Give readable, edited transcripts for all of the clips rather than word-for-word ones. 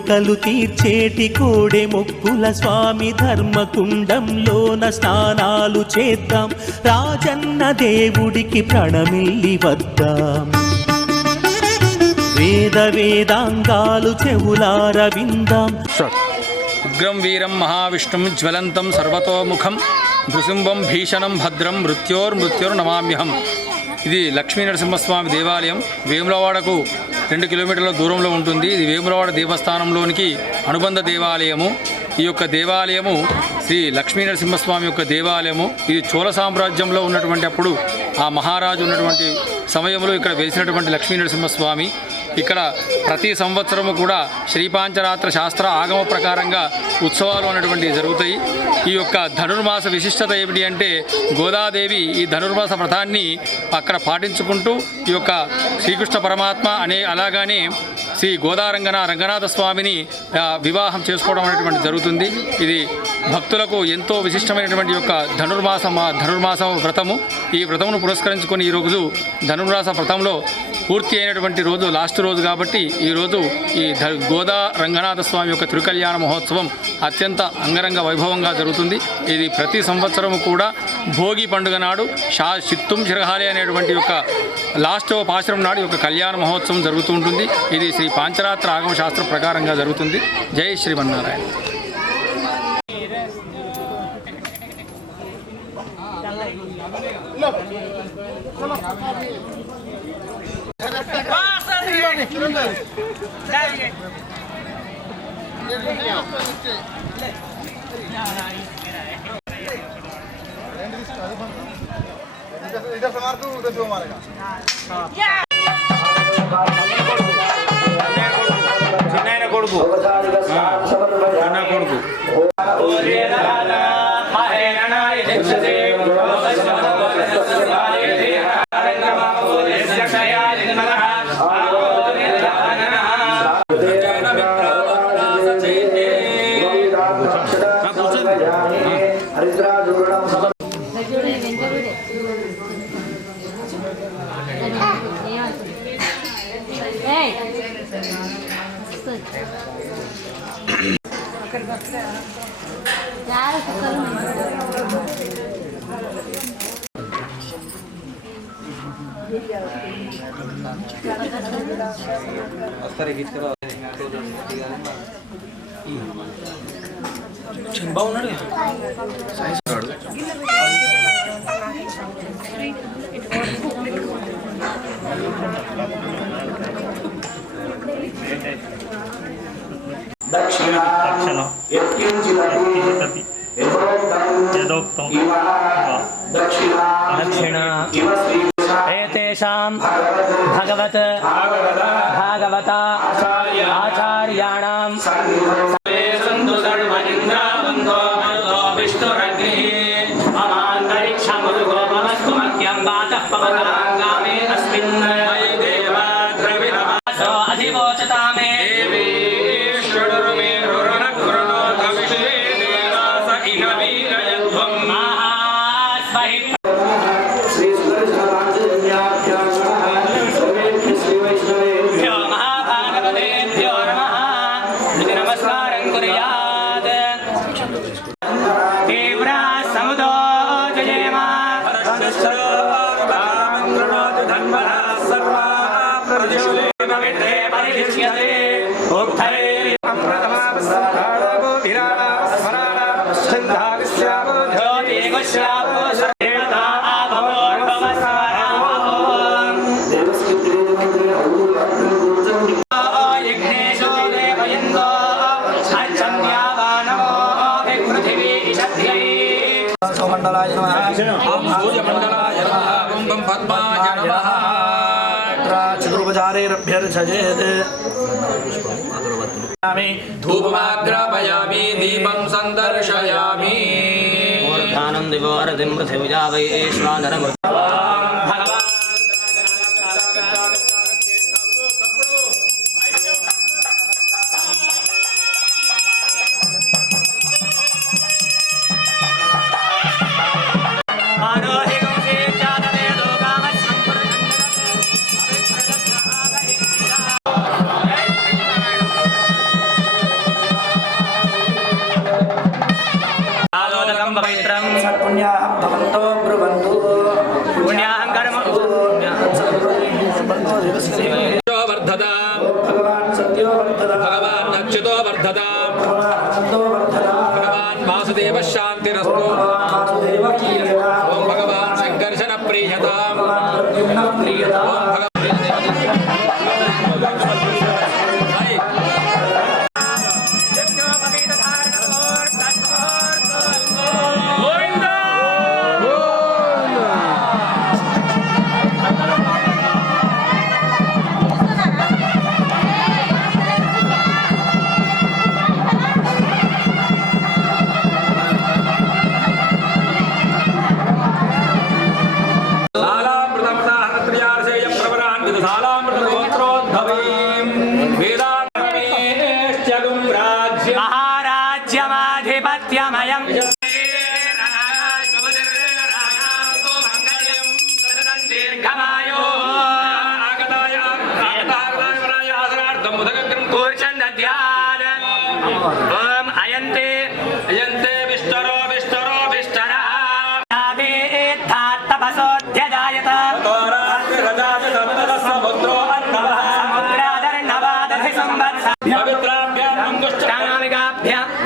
కోరికలు తీర్చేటి కోడె మొక్కుల స్వామి ధర్మకుండంలోన స్నానాలు చేద్దాం, రాజన్న దేవుడికి ప్రణమిల్లి వద్దాం. వేద వేదాంగాలు చెవులార విందాం. ఉగ్రం వీరం మహావిష్ణుం జ్వలంతం సర్వతోముఖం నృసింహం భీషణం భద్రం మృత్యోర్నమామ్యహం. ఇది లక్ష్మీ నరసింహస్వామి దేవాలయం. వేములవాడకు 2 కిలోమీటర్ల దూరంలో ఉంటుంది. ఇది వేములవాడ దేవస్థానంలోనికి అనుబంధ దేవాలయము. ఈ యొక్క దేవాలయము శ్రీ లక్ష్మీ నరసింహస్వామి యొక్క దేవాలయము. ఇది చోళ సామ్రాజ్యంలో ఉన్నటువంటి అప్పుడు ఆ మహారాజు ఉన్నటువంటి సమయంలో ఇక్కడ వెలిసినటువంటి లక్ష్మీ నరసింహస్వామి. ఇక్కడ ప్రతి సంవత్సరము కూడా శ్రీపాంచరాత్ర శాస్త్ర ఆగమ ప్రకారంగా ఉత్సవాలు అనేటువంటివి జరుగుతాయి. ఈ యొక్క ధనుర్మాస విశిష్టత ఏమిటి అంటే గోదాదేవి ఈ ధనుర్మాస వ్రతాన్ని అక్కడ పాటించుకుంటూ ఈ యొక్క శ్రీకృష్ణ పరమాత్మ అలాగానే శ్రీ రంగనాథ స్వామిని వివాహం చేసుకోవడం అనేటువంటి జరుగుతుంది. ఇది భక్తులకు ఎంతో విశిష్టమైనటువంటి యొక్క ధనుర్మాస వ్రతము. ఈ వ్రతమును పురస్కరించుకొని ఈరోజు ధనుర్మాస వ్రతంలో పూర్తి అయినటువంటి రోజు లాస్ట్ రోజు కాబట్టి ఈరోజు ఈ రంగనాథ స్వామి యొక్క తిరుకల్యాణ మహోత్సవం అత్యంత అంగరంగ వైభవంగా జరుగుతుంది. ఇది ప్రతి సంవత్సరము కూడా భోగి పండుగ నాడు చిత్తుం చిరహాలి అనేటువంటి యొక్క లాస్ట్ పాశురం నాడు యొక్క కళ్యాణ మహోత్సవం జరుగుతూ ఉంటుంది. ఇది శ్రీ పాంచరాత్ర ఆగమ శాస్త్ర ప్రకారంగా జరుగుతుంది. జై శ్రీమన్నారాయణ. కొడుకు బాగున్నాడు. एतेषां भागवता आचार्याणां धूपमाग्रापयामि दीपं सन्दर्शयामि मूर्धानं दिवो अरतिं पृथिव्या वै ऐश्वानरमृत पवित्रं पवित्रं पुण्याः भवन्तो ब्रुवन्तु पुण्याहं कर्म वर्धता भगवान् सत्यो वर्धता भगवान् अच्युतो वर्धता भगवान् वर्धता भगवान् वासुदेव शान्तिरस्तु वासुदेव कीर्यता ओम भगवान् संकर्षण प्रियता प्रद्युम्न प्रियता महाराज्यमाधिपत्यमयम् अयन्ते अयन्ते विष्टरो विष्टरो विष्टरः तपसोऽध्यजायत समुद्रो समुद्रादर्णवादधि संवत्सराभ्यां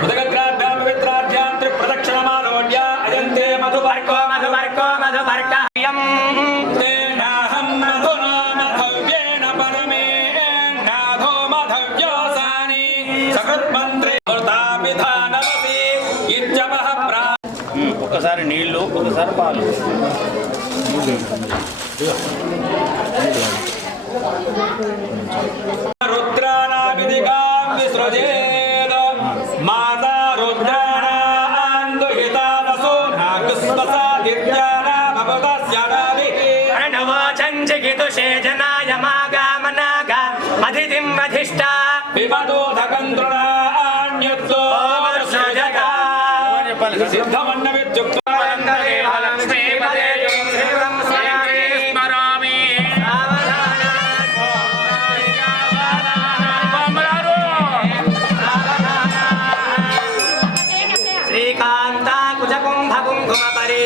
पवित्राभ्यां त्रिप्रदक्षिणमारोढ्य अयन्ते मधुपर्को मधुपर्को मधुपर्कयम् तेनाहं मधुना मधव्येन परमेणाधो मधव्योसानि सकृत्मन्त्रे वृतापिधानमसि इत्यपः प्रा ఒకసారి నీళ్లు ఒకసారి పాలు रुद्राणाविदिकां विसृजेद माता रुद्राणान्दुहितानसो नागस्मसादित्याना भवतस्य नाभिः प्रणवोचञ्जिगितुषे जनाय मागामनागा अतिथिं वधिष्ठा विमदोधकन्द्रुणान्युक्तो सृजता सिद्धमन्नविद्युक्तो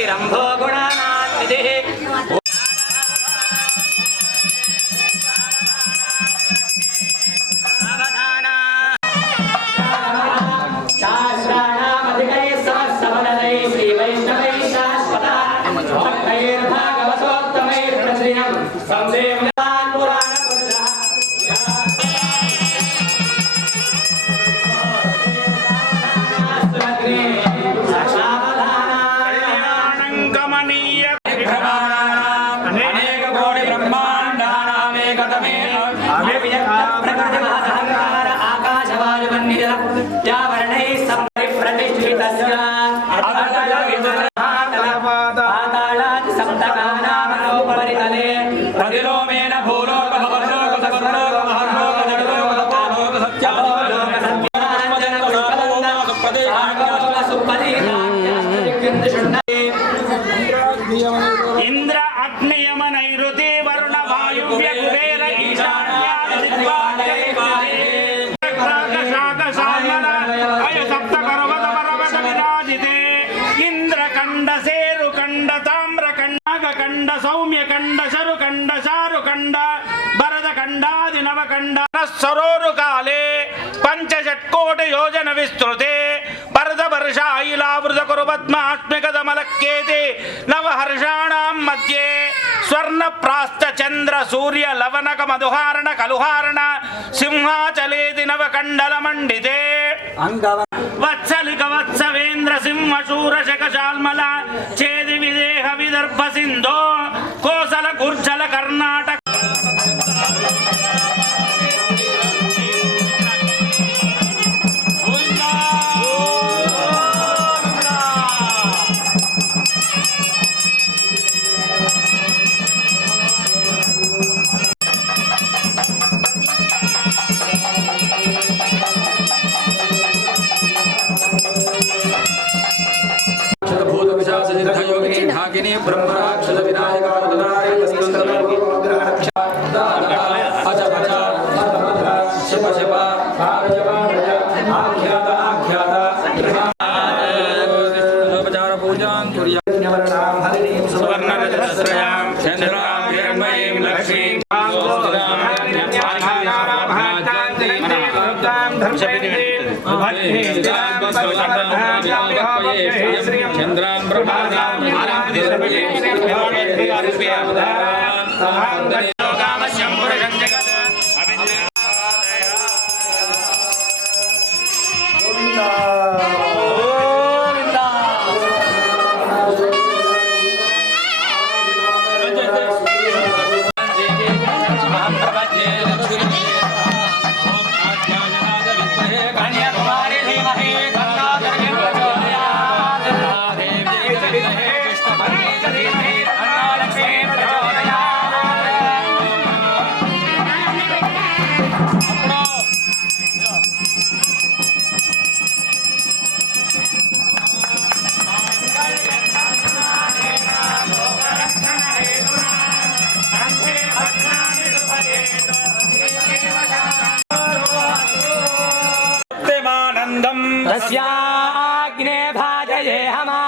రంభో గుణానాన్నిధి శాస్త్రాణామధికై సమస్తవనదై శ్రీ వైష్ణవై శాశ్వత భక్తైర్భాగవతోత్తమైర్ప్రశ్రియం సంసేవ్యాన్ పురాణ పురుషః ఇంద్ర అగ్నియమ నైరుతి వరుణ వాయువ్య కుబేర ఇంద్రకండ సేరుకండ తామ్రకండ సౌమ్యకండ శరుకండ చారుకండ భరతకండాది నవకండ సరోరు కాలే పంచషట్కోటి యోజన విస్తృతే భరత వర్షాయిలావృత కురు పద్మాస్మికదమలక్కేతి నవహర్షాణం మధ్యే స్వర్ణ ప్రాస్త చంద్ర సూర్య లవనక మధుహారణ కలుహారణ సింహాచలేది నవకండల మండితే వత్సలిక వత్సవేంద్ర సింహ శూర శకశాల్మల చేది విదేహ విదర్భ సింధో కోసల గుర్జల కర్ణాటక ढाकिनी ब्रह्मराक्षस विनायक చంద్రాన్ तस्याग्ने भाजये हमा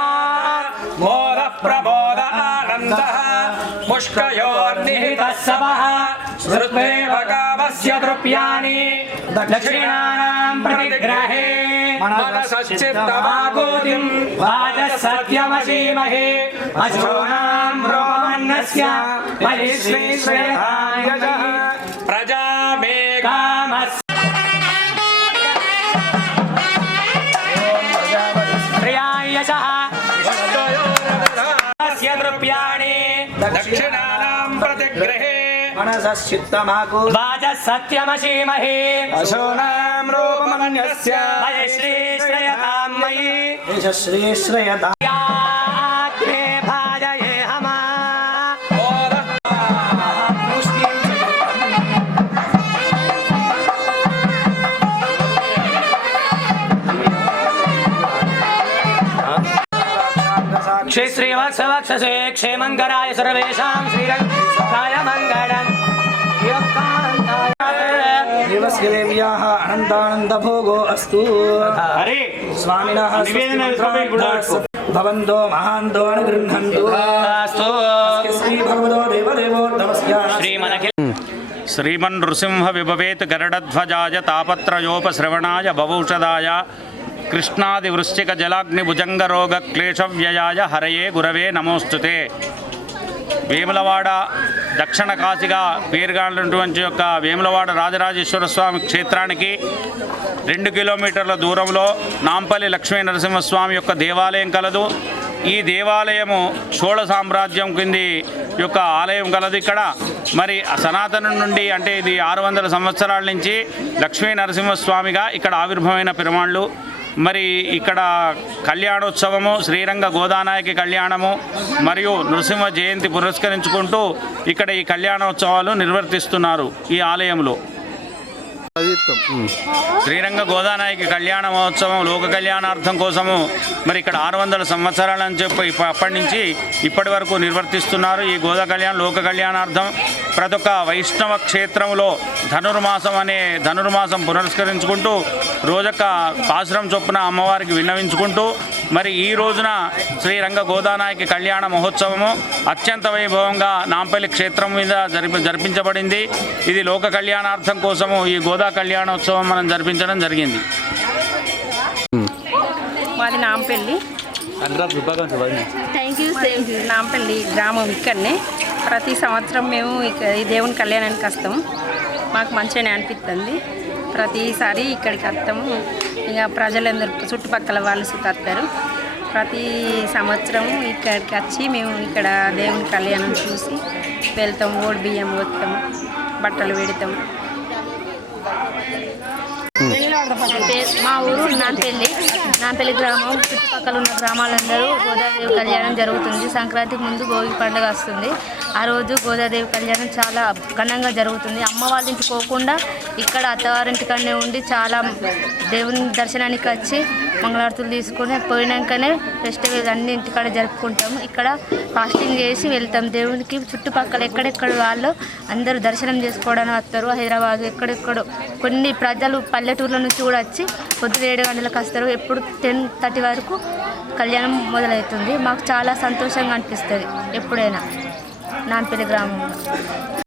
मोद प्रमोद आनन्दः पुष्कयोर्निहितः सवः श्रुत्वेव कामस्य द्रव्याणि दक्षिणानां प्रतिग्रहे मनसश्चित्तमागोतिं वाचः सत्यमसीमहे अशोनां रोमन्नस्य मयि श्रीश्रेयायजः प्रजा मे कामस्य दक्षिणानां प्रतिग्रहे मनसश्चित्तमागो वाचः सत्यमसीमहे अशोनां रूपमन्यस्य मयि श्रीश्रयतां मयि एष श्रीश्रयतां याग्ने भाजये हमा श्री श्रीवत्सवक्षसे क्षेमङ्कराय सर्वेषां श्रीरङ्गाय मङ्गलम् देवस्य देव्याः अनन्तानन्दभोगो अस्तु अरे स्वामिनः भवन्तो महान्तो अनुगृह्णन्तु अस्तु श्री भगवतो देवदेवो नमस्कार श्रीमनखिल श्रीमन् नृसिंह विभवेत् गरुडध्वजाय तापत्रयोपश्रवणाय भवौषधाय कृष्णादिवृश्चिक जलाग्निभुजंगरोग क्लेशव्ययाय हरये गुरवे नमोस्तुते వేములవాడ దక్షిణ కాశీగా పేరుగాంచినటువంటి యొక్క వేములవాడ రాజరాజేశ్వర స్వామి క్షేత్రానికి 2 కిలోమీటర్ల దూరంలో నాంపల్లి లక్ష్మీ నరసింహస్వామి యొక్క దేవాలయం కలదు. ఈ దేవాలయము చోళ సామ్రాజ్యం కింది యొక్క ఆలయం కలదు. ఇక్కడ మరి సనాతనం నుండి అంటే ఇది 600 సంవత్సరాల నుంచి లక్ష్మీ నరసింహస్వామిగా ఇక్కడ ఆవిర్భవమైన పెరుమాళ్ళు. మరి ఇక్కడ కళ్యాణోత్సవము శ్రీరంగ గోదానాయకి కళ్యాణము మరియు నృసింహ జయంతి పురస్కరించుకుంటూ ఇక్కడ ఈ కళ్యాణోత్సవాలు నిర్వర్తిస్తున్నారు. ఈ ఆలయంలో శ్రీరంగ గోదానాయకి కళ్యాణ మహోత్సవం లోక కళ్యాణార్థం కోసము మరి ఇక్కడ 600 సంవత్సరాలని చెప్పి అప్పటి నుంచి ఇప్పటి వరకు నిర్వర్తిస్తున్నారు. ఈ గోదా కళ్యాణం లోక కళ్యాణార్థం ప్రతి ఒక్క వైష్ణవ క్షేత్రంలో ధనుర్మాసం పురస్కరించుకుంటూ రోజొక్క పాసురం చొప్పున అమ్మవారికి విన్నవించుకుంటూ మరి ఈ రోజున శ్రీరంగ గోదానాయకి కళ్యాణ మహోత్సవము అత్యంత వైభవంగా నాంపల్లి క్షేత్రం మీద జరిపించబడింది. ఇది లోక కళ్యాణార్థం కోసము ఈ గోదా కళ్యాణోత్సవం మనం జరిపించడం జరిగింది. మాది నాంపల్లి. నాంపల్లి గ్రామం ఇక్కడనే. ప్రతి సంవత్సరం మేము ఈ దేవుని కళ్యాణానికి వస్తాము. మాకు మంచిగానే అనిపిస్తుంది. ప్రతిసారి ఇక్కడికి వస్తాము. ఇక ప్రజలందరూ చుట్టుపక్కల వాళ్ళు వస్తారు. ప్రతి సంవత్సరం ఇక్కడికి వచ్చి మేము ఇక్కడ దేవుని కళ్యాణం చూసి వెళ్తాం. ఓడి బియ్యం పోతాము, బట్టలు పెడతాం. మా ఊరు నాంపల్లి గ్రామం. చుట్టుపక్కల ఉన్న గ్రామాలందరూ గోదాదేవి కళ్యాణం జరుగుతుంది. సంక్రాంతికి ముందు భోగి పండుగ వస్తుంది. ఆ రోజు గోదాదేవి కళ్యాణం చాలా ఘనంగా జరుగుతుంది. అమ్మ వాళ్ళ ఇంటికి పోకుండా ఇక్కడ అత్తవారింటికనే ఉండి చాలా దేవుని దర్శనానికి వచ్చి మంగళారతులు తీసుకొని పోయినాకనే ఫెస్టివల్ అన్ని ఇంటికాడ జరుపుకుంటాము. ఇక్కడ ఫాస్టింగ్ చేసి వెళ్తాం. దేవునికి చుట్టుపక్కల ఎక్కడెక్కడ వాళ్ళు అందరూ దర్శనం చేసుకోవడానికి వస్తారు. హైదరాబాద్ ఎక్కడెక్కడో కొన్ని ప్రజలు పల్లెటూర్ల నుంచి కూడా వచ్చి పొద్దున 7 గంటలకు వస్తారు. ఎప్పుడు 10:30 వరకు కళ్యాణం మొదలవుతుంది. మాకు చాలా సంతోషంగా అనిపిస్తుంది ఎప్పుడైనా నాంపల్లి గ్రామంలో.